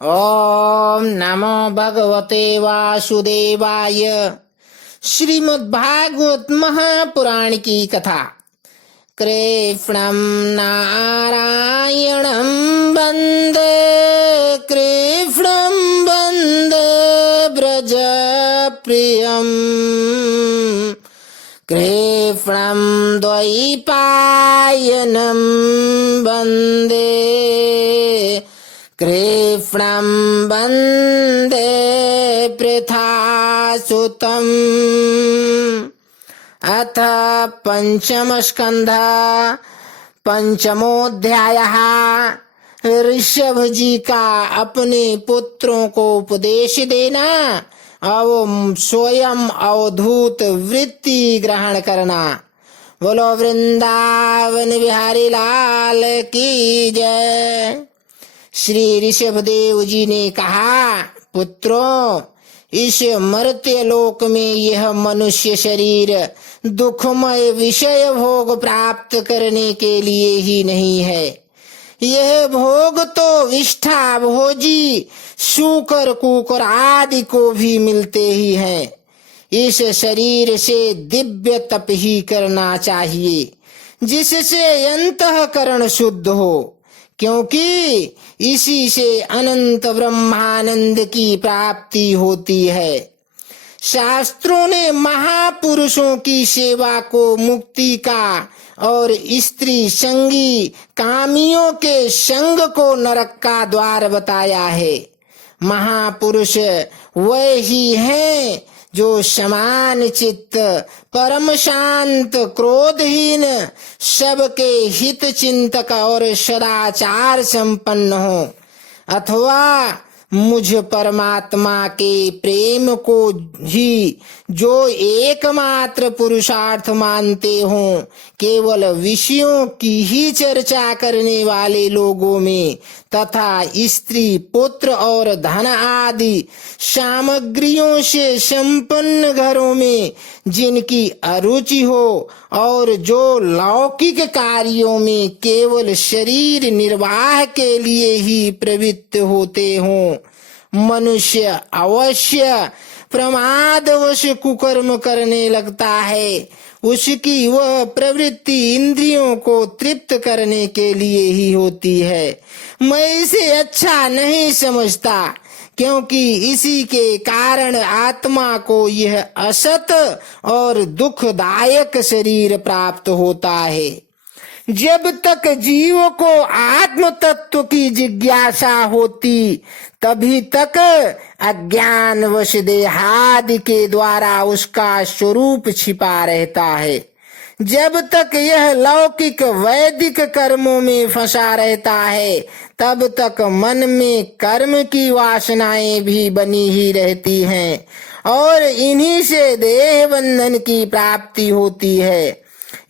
ओम नमो भगवते वासुदेवाय। श्रीमद्भागवत महापुराण की कथा। कृष्णं नारायणं वन्दे, कृष्णं वन्दे व्रजप्रियम्, कृष्णं द्वैपायनं वन्दे, कृष्णं वन्दे पृथासुतम्। अथ पंचमस्कंध पंचमोऽध्यायः। ऋषभ जी का अपने पुत्रों को उपदेश देना और स्वयं अवधूत वृत्ति ग्रहण करना। बोलो वृंदावन बिहारी लाल की जय। श्री ऋषभ देव जी ने कहा, पुत्रों, इस मर्त्य लोक में यह मनुष्य शरीर दुखमय विषय भोग प्राप्त करने के लिए ही नहीं है। यह भोग तो विष्ठा भोजी शूकर कुकर आदि को भी मिलते ही हैं। इस शरीर से दिव्य तप ही करना चाहिए, जिससे अंतःकरण शुद्ध हो, क्योंकि इसी से अनंत ब्रह्मानंद की प्राप्ति होती है। शास्त्रों ने महापुरुषों की सेवा को मुक्ति का और स्त्री संगी कामियों के संग को नरक का द्वार बताया है। महापुरुष वे ही हैं जो समान चित्त, परम शांत, क्रोधहीन, सबके हित चिंतक और सदाचार संपन्न हो, अथवा मुझ परमात्मा के प्रेम को ही जो एकमात्र पुरुषार्थ मानते हों, केवल विषयों की ही चर्चा करने वाले लोगों में तथा स्त्री, पुत्र और धन आदि सामग्रियों से संपन्न घरों में जिनकी अरुचि हो और जो लौकिक कार्यों में केवल शरीर निर्वाह के लिए ही प्रवृत्त होते हों, मनुष्य अवश्य प्रमादवश कुकर्म करने लगता है। उसकी वह प्रवृत्ति इंद्रियों को तृप्त करने के लिए ही होती है। मैं इसे अच्छा नहीं समझता, क्योंकि इसी के कारण आत्मा को यह असत और दुखदायक शरीर प्राप्त होता है। जब तक जीव को आत्म तत्व की जिज्ञासा होती, तभी तक अज्ञानवश देहादि के द्वारा उसका स्वरूप छिपा रहता है। जब तक यह लौकिक वैदिक कर्मों में फंसा रहता है, तब तक मन में कर्म की वासनाएं भी बनी ही रहती हैं और इन्हीं से देह बंधन की प्राप्ति होती है।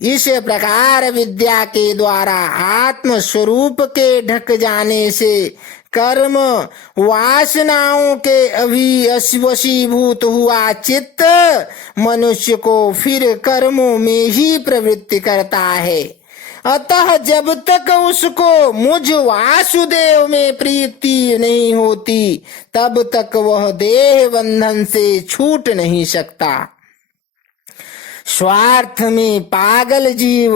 इस प्रकार विद्या के द्वारा आत्म स्वरूप के ढक जाने से कर्म वासनाओं के वशीभूत हुआ चित्त मनुष्य को फिर कर्मों में ही प्रवृत्ति करता है। अतः जब तक उसको मुझ वासुदेव में प्रीति नहीं होती, तब तक वह देह बंधन से छूट नहीं सकता। स्वार्थ में पागल जीव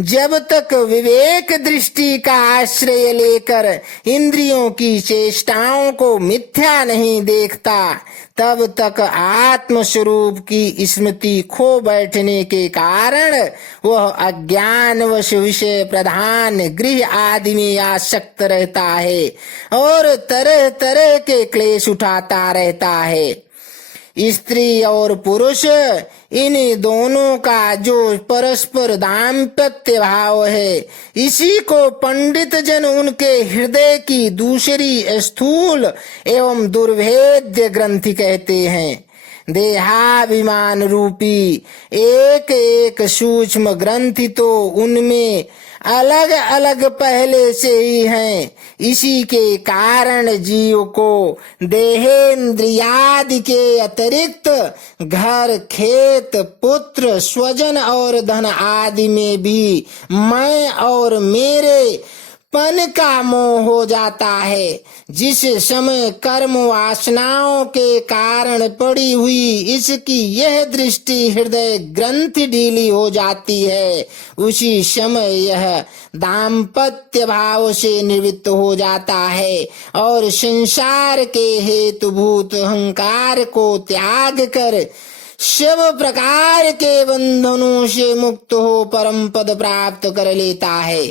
जब तक विवेक दृष्टि का आश्रय लेकर इंद्रियों की चेष्टाओं को मिथ्या नहीं देखता, तब तक आत्म स्वरूप की स्मृति खो बैठने के कारण वह अज्ञानवश विषय प्रधान गृह आदि में आसक्त रहता है और तरह तरह के क्लेश उठाता रहता है। स्त्री और पुरुष, इन दोनों का जो परस्पर दाम्पत्य भाव है, इसी को पंडित जन उनके हृदय की दूसरी स्थूल एवं दुर्भेद्य ग्रंथि कहते हैं। देहाभिमान रूपी एक एक सूक्ष्म ग्रंथि तो उनमें अलग अलग पहले से ही हैं। इसी के कारण जीव को देहेंद्रियादि के अतिरिक्त घर, खेत, पुत्र, स्वजन और धन आदि में भी मैं और मेरे पन का मोह हो जाता है। जिस समय कर्म वासनाओं के कारण पड़ी हुई इसकी यह दृष्टि हृदय ग्रंथि ढीली हो जाती है, उसी समय यह दाम्पत्य भाव से निवृत्त हो जाता है और संसार के हेतुभूत अहंकार को त्याग कर सब प्रकार के बंधनों से मुक्त हो परम पद प्राप्त कर लेता है।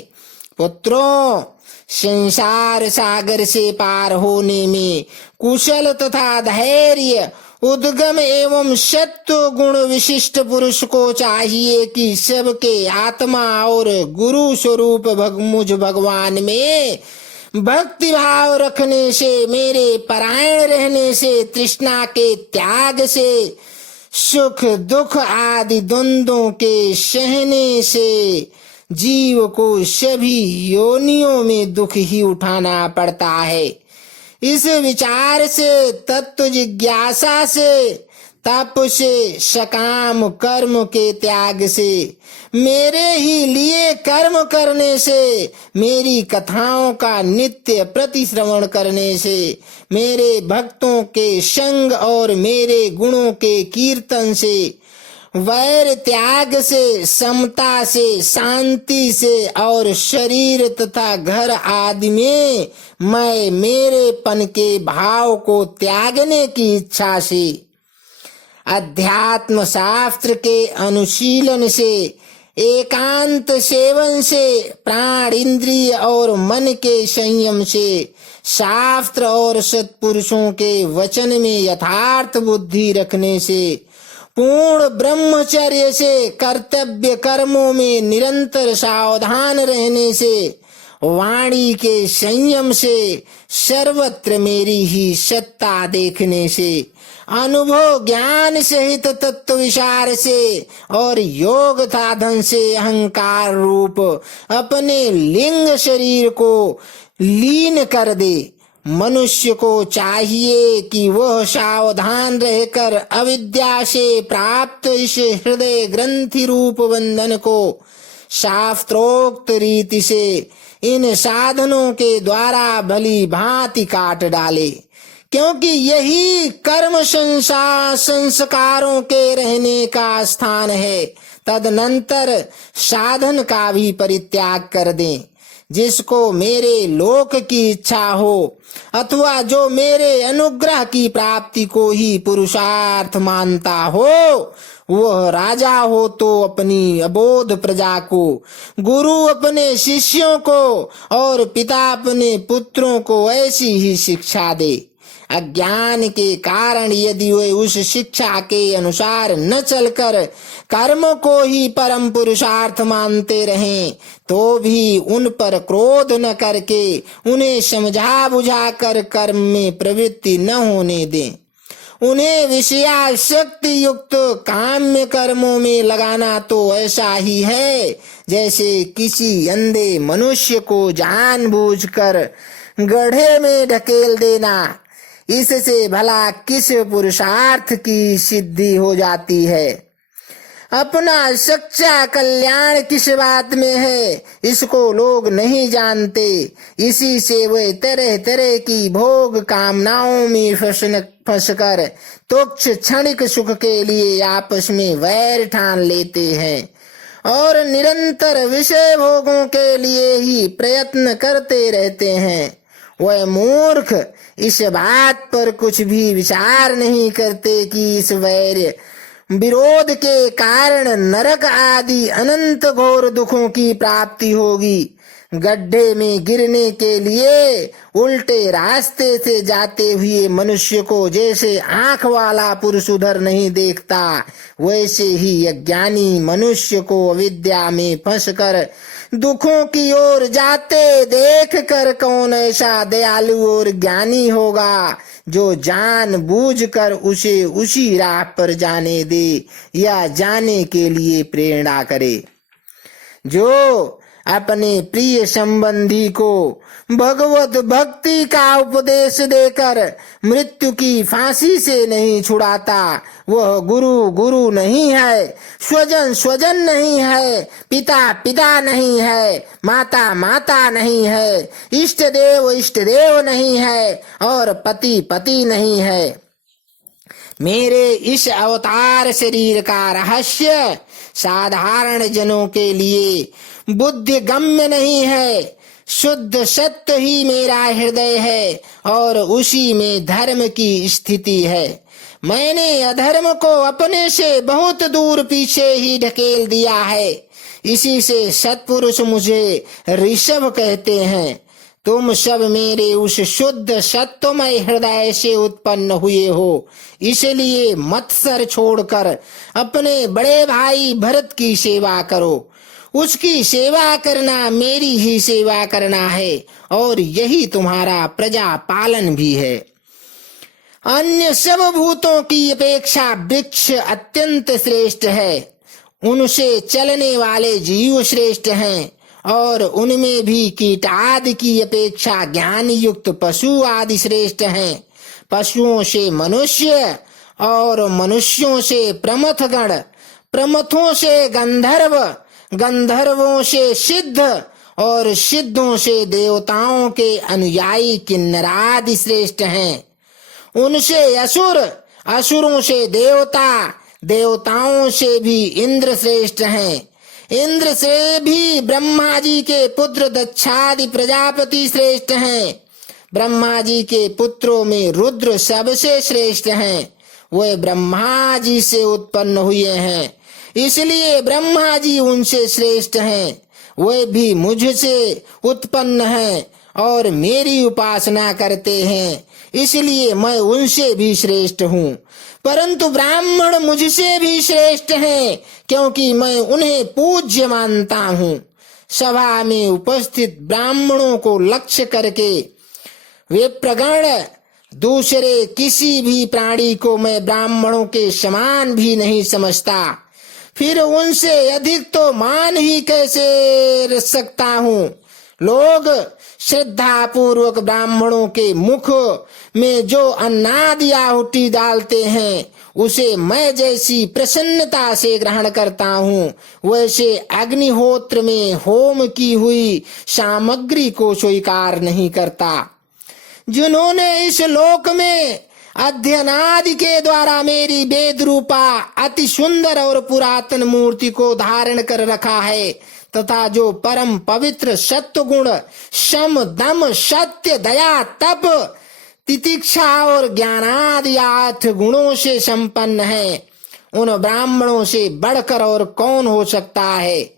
पुत्रों, संसार सागर से पार होने में कुशल तथा धैर्य उद्गम एवं सत्व गुण विशिष्ट पुरुष को चाहिए कि सबके आत्मा और गुरु स्वरूप मुझ भगवान में भक्ति भाव रखने से, मेरे परायण रहने से, तृष्णा के त्याग से, सुख दुख आदि द्वंद्वों के सहने से जीव को सभी योनियों में दुख ही उठाना पड़ता है। इस विचार से, तत्व जिज्ञासा से, तप से, सकाम कर्म के त्याग से, मेरे ही लिए कर्म करने से, मेरी कथाओं का नित्य प्रतिश्रवण करने से, मेरे भक्तों के संग और मेरे गुणों के कीर्तन से, वैर त्याग से, समता से, शांति से और शरीर तथा घर आदि में मैं मेरेपन के भाव को त्यागने की इच्छा से, अध्यात्म शास्त्र के अनुशीलन से, एकांत सेवन से, प्राण इंद्रिय और मन के संयम से, शास्त्र और सत्पुरुषों के वचन में यथार्थ बुद्धि रखने से, पूर्ण ब्रह्मचर्य से, कर्तव्य कर्मों में निरंतर सावधान रहने से, वाणी के संयम से, सर्वत्र मेरी ही सत्ता देखने से, अनुभव ज्ञान सहित तत्व विचार से और योग साधन से अहंकार रूप अपने लिंग शरीर को लीन कर दे। मनुष्य को चाहिए कि वह सावधान रहकर अविद्या से प्राप्त इस हृदय ग्रंथि रूप बंधन को शास्त्रोक्त रीति से इन साधनों के द्वारा भली भांति काट डाले, क्योंकि यही कर्म संस्कारों के रहने का स्थान है। तदनंतर साधन का भी परित्याग कर दें। जिसको मेरे लोक की इच्छा हो अथवा जो मेरे अनुग्रह की प्राप्ति को ही पुरुषार्थ मानता हो, वह राजा हो तो अपनी अबोध प्रजा को, गुरु अपने शिष्यों को और पिता अपने पुत्रों को ऐसी ही शिक्षा दे। अज्ञान के कारण यदि वे उस शिक्षा के अनुसार न चलकर कर्म को ही परम पुरुषार्थ मानते रहें, तो भी उन पर क्रोध न करके उन्हें समझा बुझा कर कर्म में प्रवृत्ति न होने दें। उन्हें विषयासक्ति युक्त काम्य कर्मों में लगाना तो ऐसा ही है जैसे किसी अंधे मनुष्य को जानबूझकर गड्ढे में ढकेल देना। इससे भला किस पुरुषार्थ की सिद्धि हो जाती है? अपना सच्चा कल्याण किस बात में है, इसको लोग नहीं जानते। इसी से वे तरह तरह की भोग कामनाओं में फंसकर तुच्छ क्षणिक सुख के लिए आपस में वैर ठान लेते हैं और निरंतर विषय भोगों के लिए ही प्रयत्न करते रहते हैं। वह मूर्ख इस बात पर कुछ भी विचार नहीं करते कि इस वैर विरोध के कारण नरक आदि अनंत घोर दुखों की प्राप्ति होगी। गड्ढे में गिरने के लिए उल्टे रास्ते से जाते हुए मनुष्य को जैसे आंख वाला पुरुष उधर नहीं देखता, वैसे ही अज्ञानी मनुष्य को अविद्या में फंसकर दुखों की ओर जाते देख कर कौन ऐसा दयालु और ज्ञानी होगा जो जान बूझ कर उसे उसी राह पर जाने दे या जाने के लिए प्रेरणा करे। जो अपने प्रिय संबंधी को भगवत भक्ति का उपदेश देकर मृत्यु की फांसी से नहीं छुड़ाता, वह गुरु नहीं है, स्वजन नहीं है, पिता नहीं है, माता नहीं है, इष्ट देव नहीं है और पति नहीं है। मेरे इस अवतार शरीर का रहस्य साधारण जनों के लिए बुद्धि गम्य नहीं है। शुद्ध सत्य ही मेरा हृदय है और उसी में धर्म की स्थिति है। मैंने अधर्म को अपने से बहुत दूर पीछे ही ढकेल दिया है। इसी से सत्पुरुष मुझे ऋषभ कहते हैं। तुम सब मेरे उस शुद्ध सत्वमय हृदय से उत्पन्न हुए हो, इसलिए मत्सर छोड़कर अपने बड़े भाई भरत की सेवा करो। उसकी सेवा करना मेरी ही सेवा करना है और यही तुम्हारा प्रजा पालन भी है। अन्य सब भूतों की अपेक्षा वृक्ष अत्यंत श्रेष्ठ है। उनसे चलने वाले जीव श्रेष्ठ हैं और उनमें भी कीट आदि की अपेक्षा ज्ञान युक्त पशु आदि श्रेष्ठ हैं। पशुओं से मनुष्य और मनुष्यों से प्रमथगण, प्रमथों से गंधर्व, गंधर्वों से सिद्ध और सिद्धों से देवताओं के अनुयायी किन्नरादि श्रेष्ठ हैं। उनसे असुर, असुरों से देवता, देवताओं से भी इंद्र श्रेष्ठ हैं। इंद्र से भी ब्रह्मा जी के पुत्र दक्षादि प्रजापति श्रेष्ठ हैं। ब्रह्मा जी के पुत्रों में रुद्र सबसे श्रेष्ठ हैं। वे ब्रह्मा जी से उत्पन्न हुए हैं, इसलिए ब्रह्मा जी उनसे श्रेष्ठ हैं। वे भी मुझसे उत्पन्न हैं और मेरी उपासना करते हैं, इसलिए मैं उनसे भी श्रेष्ठ हूँ। परंतु ब्राह्मण मुझसे भी श्रेष्ठ हैं, क्योंकि मैं उन्हें पूज्य मानता हूँ। सभा में उपस्थित ब्राह्मणों को लक्ष्य करके विप्रगण, दूसरे किसी भी प्राणी को मैं ब्राह्मणों के समान भी नहीं समझता, फिर उनसे अधिक तो मान ही कैसे रख सकता हूँ। लोग श्रद्धा पूर्वक ब्राह्मणों के मुख में जो अन्नादि आहुति डालते हैं, उसे मैं जैसी प्रसन्नता से ग्रहण करता हूँ, वैसे अग्निहोत्र में होम की हुई सामग्री को स्वीकार नहीं करता। जिन्होंने इस लोक में अध्ययनादि के द्वारा मेरी वेद रूपा अति सुंदर और पुरातन मूर्ति को धारण कर रखा है, तथा जो परम पवित्र सत्व गुण, शम, दम, सत्य, दया, तप, तितिक्षा और ज्ञानादि 8 गुणों से संपन्न है, उन ब्राह्मणों से बढ़कर और कौन हो सकता है।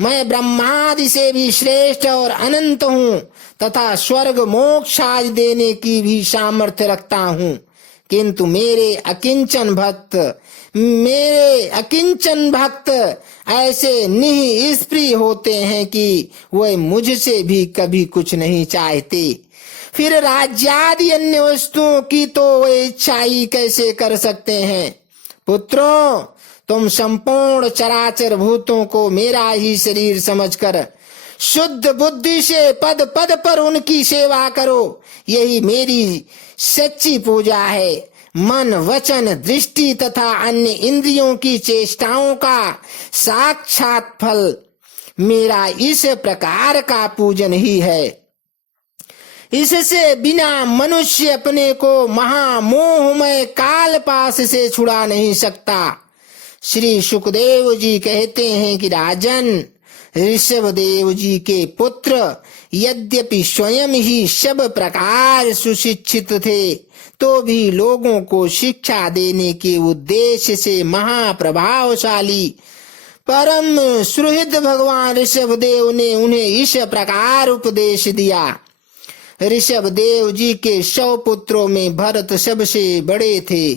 मैं ब्रह्मादि से भी श्रेष्ठ और अनंत हूँ तथा स्वर्ग मोक्ष आदि देने की भी सामर्थ्य रखता हूँ। किंतु मेरे अकिंचन भक्त ऐसे निःस्पृह होते हैं कि वे मुझसे भी कभी कुछ नहीं चाहते। फिर राज्यादि अन्य वस्तुओं की तो वे इच्छा ही कैसे कर सकते हैं। पुत्रों, तुम संपूर्ण चराचर भूतों को मेरा ही शरीर समझकर शुद्ध बुद्धि से पद पद पर उनकी सेवा करो। यही मेरी सच्ची पूजा है। मन, वचन, दृष्टि तथा अन्य इंद्रियों की चेष्टाओं का साक्षात फल मेरा इस प्रकार का पूजन ही है। इससे बिना मनुष्य अपने को महामोहमय काल पास से छुड़ा नहीं सकता। श्री सुखदेव जी कहते हैं कि राजन, ऋषभ देव जी के पुत्र यद्यपि स्वयं ही सब प्रकार सुशिक्षित थे, तो भी लोगों को शिक्षा देने के उद्देश्य से महाप्रभावशाली परम सुहृद भगवान ऋषभ देव ने उन्हें इस प्रकार उपदेश दिया। ऋषभ देव जी के 100 पुत्रों में भरत सबसे बड़े थे।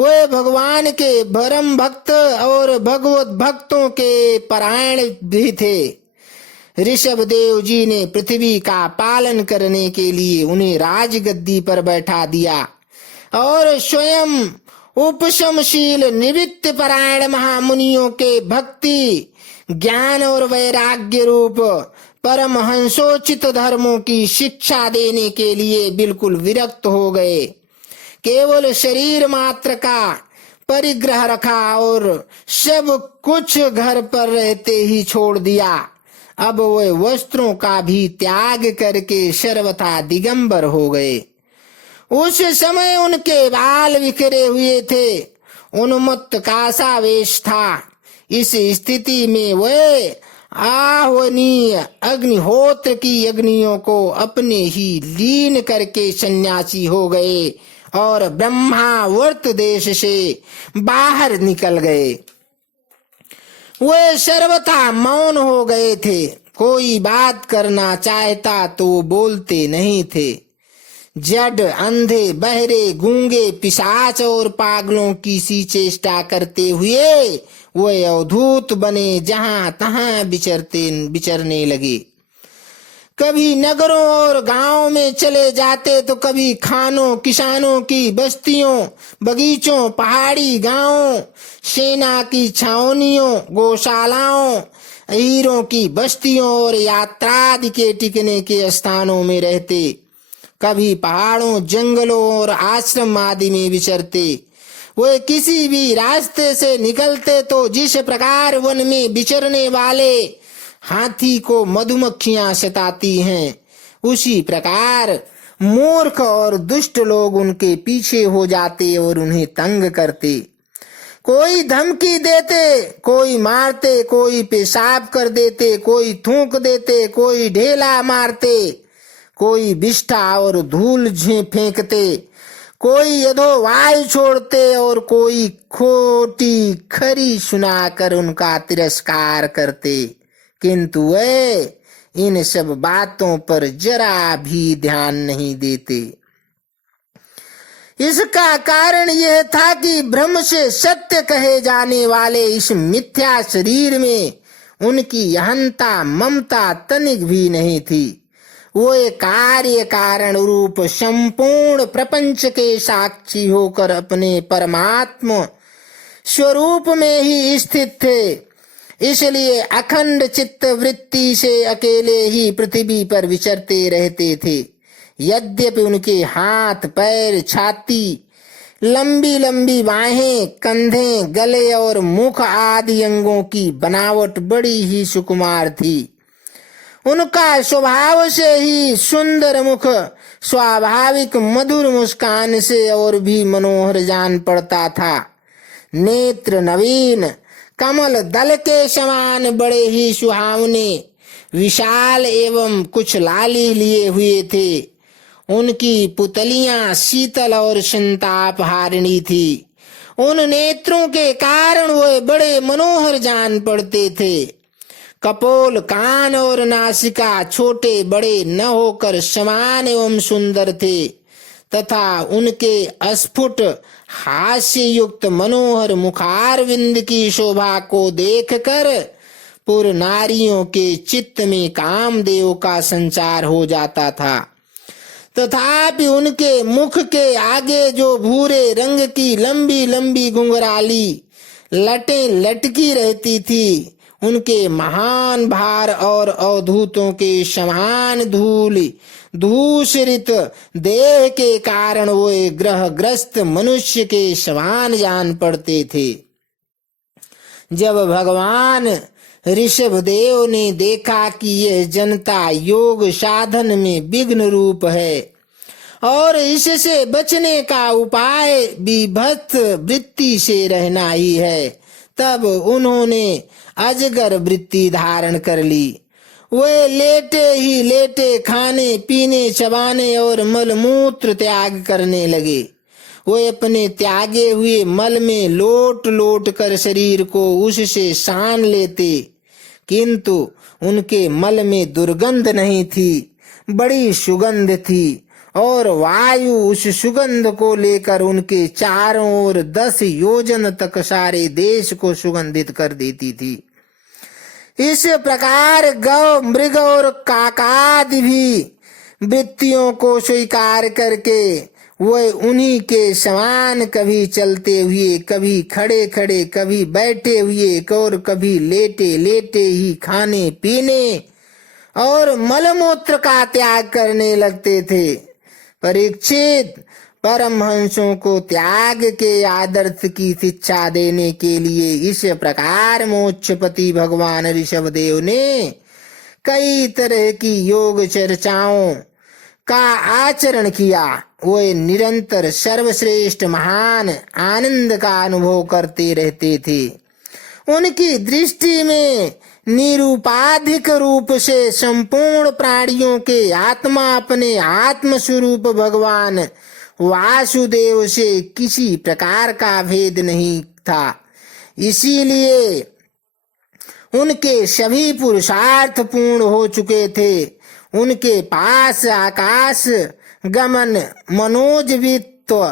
वे भगवान के परम भक्त और भगवत भक्तों के परायण भी थे। ऋषभ देव जी ने पृथ्वी का पालन करने के लिए उन्हें राजगद्दी पर बैठा दिया और स्वयं उपशमशील निवृत्त परायण महामुनियों के भक्ति ज्ञान और वैराग्य रूप परमहंसोचित धर्मों की शिक्षा देने के लिए बिल्कुल विरक्त हो गए। केवल शरीर मात्र का परिग्रह रखा और सब कुछ घर पर रहते ही छोड़ दिया। अब वे वस्त्रों का भी त्याग करके सर्वथा दिगंबर हो गए। उस समय उनके बाल बिखरे हुए थे, उन्मत्त कासा वेश था। इस स्थिति में वे आह्वनीय अग्निहोत्र की अग्नियों को अपने ही लीन करके सन्यासी हो गए और ब्रह्मावर्त देश से बाहर निकल गए। वे सर्वथा मौन हो गए थे, कोई बात करना चाहता तो बोलते नहीं थे। जड, अंधे, बहरे, गूंगे, पिशाच और पागलों की सी चेष्टा करते हुए वे अवधूत बने, जहां तहां विचरने लगे। कभी नगरों और गांवों में चले जाते तो कभी खानों, किसानों की बस्तियों, बगीचों, पहाड़ी गांवों, सेना की छावनियों, गौशालाओं, हीरों की बस्तियों और यात्रादि के टिकने के स्थानों में रहते। कभी पहाड़ों, जंगलों और आश्रम आदि में विचरते। वे किसी भी रास्ते से निकलते तो जिस प्रकार वन में विचरने वाले हाथी को मधुमक्खियां सताती हैं, उसी प्रकार मूर्ख और दुष्ट लोग उनके पीछे हो जाते और उन्हें तंग करते। कोई धमकी देते, कोई मारते, कोई पेशाब कर देते, कोई थूक देते, कोई ढेला मारते, कोई विष्ठा और धूल फेंकते, कोई अधोवायु छोड़ते और कोई खोटी खरी सुनाकर उनका तिरस्कार करते। किंतु वे इन सब बातों पर जरा भी ध्यान नहीं देते। इसका कारण यह था कि भ्रम से सत्य कहे जाने वाले इस मिथ्या शरीर में उनकी अहंता, ममता तनिक भी नहीं थी। वो एक कार्य कारण रूप संपूर्ण प्रपंच के साक्षी होकर अपने परमात्मा स्वरूप में ही स्थित थे। इसलिए अखंड चित्त वृत्ति से अकेले ही पृथ्वी पर विचरते रहते थे। यद्यपि उनके हाथ, पैर, छाती, लंबी लंबी बाहें, कंधे, गले और मुख आदि अंगों की बनावट बड़ी ही सुकुमार थी। उनका स्वभाव से ही सुंदर मुख स्वाभाविक मधुर मुस्कान से और भी मनोहर जान पड़ता था। नेत्र नवीन कमल दल के समान बड़े ही सुहावने, विशाल एवं कुछ लाली लिए हुए थे। उनकी पुतलियां शीतल और संताप हारिणी थी। उन नेत्रों के कारण वे बड़े मनोहर जान पड़ते थे। कपोल, कान और नासिका छोटे बड़े न होकर समान एवं सुंदर थे तथा उनके स्फुट हास्य युक्त मनोहर मुखारविंद की शोभा को देखकर पुर नारियों के चित्त में कामदेव का संचार हो जाता था। तथापि उनके मुख के आगे जो भूरे रंग की लंबी लंबी घुंघराली लटें लटकी रहती थी, उनके महान भार और अवधूतों के समान धूसरित देह के कारण वे ग्रहग्रस्त मनुष्य के समान जान पड़ते थे। जब भगवान ऋषभदेव ने देखा कि यह जनता योग साधन में विघ्न रूप है और इससे बचने का उपाय विभत्स वृत्ति से रहना ही है, तब उन्होंने अजगर वृत्ति धारण कर ली। वे लेटे ही लेटे खाने, पीने, चबाने और मलमूत्र त्याग करने लगे। वे अपने त्यागे हुए मल में लोट लोट कर शरीर को उससे सान लेते, किंतु उनके मल में दुर्गंध नहीं थी, बड़ी सुगंध थी और वायु उस सुगंध को लेकर उनके चारों ओर 10 योजन तक सारे देश को सुगंधित कर देती थी। इस प्रकार गौ, मृग और काकादि भी वृत्तियों को स्वीकार करके वह उन्हीं के समान कभी चलते हुए, कभी खड़े खड़े, कभी बैठे हुए और कभी लेटे लेटे ही खाने पीने और मलमूत्र का त्याग करने लगते थे। परीक्षित, परमहंसों को त्याग के आदर्श की शिक्षा देने के लिए इस प्रकार मोक्षपति भगवान ऋषभदेव ने कई तरह की योग चर्चाओं का आचरण किया। वे निरंतर सर्वश्रेष्ठ महान आनंद का अनुभव करते रहते थे। उनकी दृष्टि में निरूपाधिक रूप से संपूर्ण प्राणियों के आत्मा अपने आत्म स्वरूप भगवान वासुदेव से किसी प्रकार का भेद नहीं था। इसीलिए उनके सभी पुरुषार्थ पूर्ण हो चुके थे। उनके पास आकाश गमन मनोजवित्व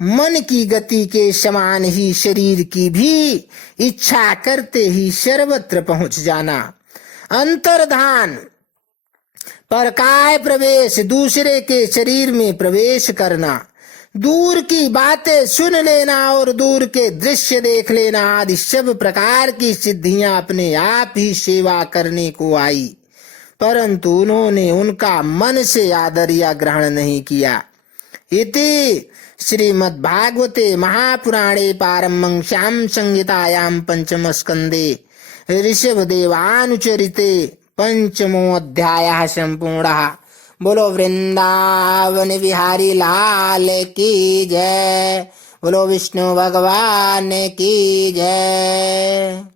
मन की गति के समान ही शरीर की भी इच्छा करते ही सर्वत्र पहुंच जाना, अंतर्धान परकाय प्रवेश, दूसरे के शरीर में प्रवेश करना, दूर की बातें सुन लेना और दूर के दृश्य देख लेना आदि सब प्रकार की सिद्धियां अपने आप ही सेवा करने को आई, परंतु उन्होंने उनका मन से आदर या ग्रहण नहीं किया। इति श्रीमद्भागवते महापुराणे पारमहंस्यां संहितायां पंचम स्कंदे ऋषभदेवानुचरिते पंचमो अध्यायः संपूर्णः। बोलो वृंदावन बिहारी लाल की जय। बोलो विष्णु भगवान की जय।